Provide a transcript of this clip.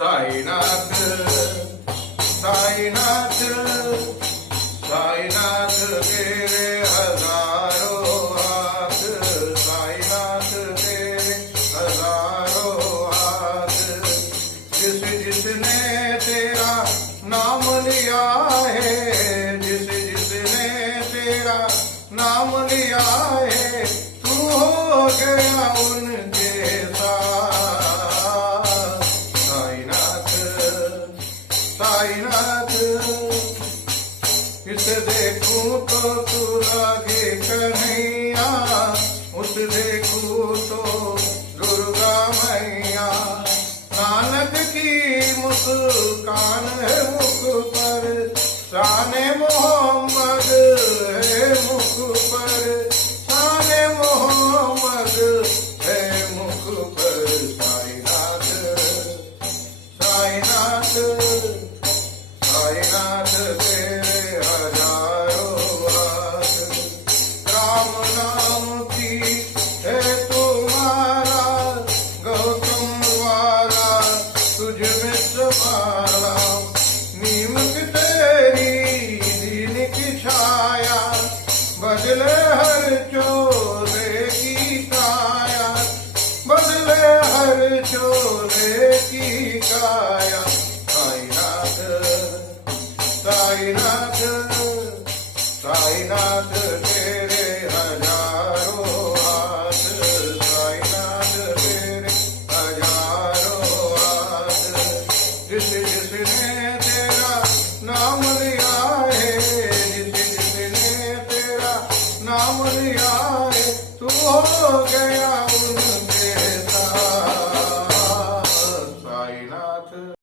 साईनाथ साईनाथ साईनाथ तेरे हजारों हाथ, साईनाथ तेरे हजारों हाथ। जिसने तेरा नाम लिया है, जिसने तेरा नाम लिया है, तू हो गया उनके साथ। साईनाथ साईनाथ इस देखूं तो तू लागे कन्हैया, उस देखूं तो दुर्गा मैया। नानक की मुस्कान है मुख पर, शाने मोहम्मद है मुख पर, शाने मोहम्मद है मुख पर। साईनाथ साईनाथ साईनाथ तेरे हजारों हाथ। राम नाम की है तुम्हारा गौतम वाला, तुझ में समारा। नीम की तेरी दीन की छाया, बदले हर चोले की काया, बदले हर चोले की काया। साईनाथ साईनाथ साईनाथ तेरे हजारों हाथ, साईनाथ तेरे हजारों हाथ। जिसने तेरा नाम लिया है, जिसने तेरा नाम लिया है, तू हो गया उनके साथ। साईनाथ।